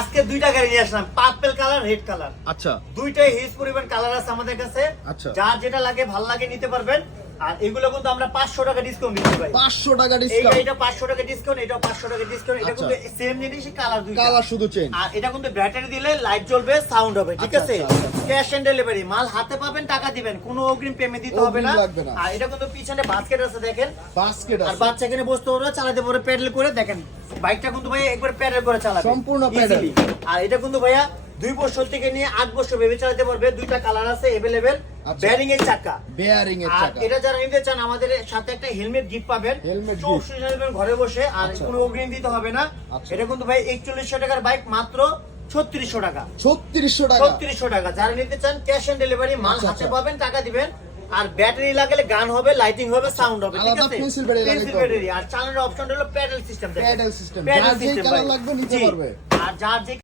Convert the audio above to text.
আজকে দুইটা গাড়ি নিয়ে আসলাম, পার্পল কালার, রেড কালার। আচ্ছা, দুইটাই হিউজ পরিমাণ কালার আছে আমাদের কাছে। আচ্ছা। যার যেটা লাগে ভালো লাগে নিতে পারবেন। আর এগুলো কিন্তু আমরা 500 টাকা ডিসকাউন্ট দিচ্ছি ভাই। 500 টাকা এইটা ডিসকাউন্ট। এটা 500 টাকা ডিসকাউন্ট, এটা 500 টাকা ডিসকাউন্ট। এটা আচ্ছা। কিন্তু সেম জিনিসই, কালার দুইটা। কালার শুধু চেঞ্জ। আর এটা কিন্তু ব্যাটারি দিলে লাইট জ্বলবে, সাউন্ড হবে, ঠিক আচ্ছা, আছে? আচ্ছা, আচ্ছা। ক্যাশ অন ডেলিভারি, মাল হাতে পাবেন, টাকা দিবেন, কোনো অগ্রিম পেমেন্ট দিতে হবে না। অগ্রিম লাগবে না। আর এটা কিন্তু পিছনে বাস্কেট আছে দেখেন, বাস্কেট আর আছে। বাচ্চা এখানে বসতে পারবে, চালাতে পারবে প্যাডেল করে। দেখেন বাইকটা কিন্তু ভাই একবার প্যাডেল করে চালাবে, সম্পূর্ণ প্যাডেল। easily। আর এটা কিন্তু ভাইয়া 2 বছর থেকে নিয়ে 8 বছর ভেবে চালাতে পারবে। দুইটা কালার আছে अवेलेबल। আচ্ছা। বেয়ারিং এর চাকা, বেয়ারিং এর আর চাকা। এটা যারা নিতে চান আমাদের সাথে একটা হেলমেট গিফট পাবেন। Helmet gift. 64 নেবেন ঘরে বসে, আর আচ্ছা। কোনো অগ্রিম দিতে হবে না। আচ্ছা। এটা কিন্তু ভাই 4100 টাকার বাইক, মাত্র 3600 টাকা। 3600 টাকা। 3600 টাকা। যারা নিতে চান ক্যাশ অন ডেলিভারি, মাল আচ্ছা, হাতে আচ্ছা। পাবেন, টাকা দিবেন। আর ব্যাটারি লাগালে গান হবে, লাইটিং হবে, সাউন্ড হবে, ঠিক আলাদা আছে? pencil battery লাগাইতে Pencil হবে। battery। আর চালানোর অপশন হলো প্যাডেল সিস্টেম। Pedal system. যার যে কালার লাগবে নিতে পারবে। আর যার যে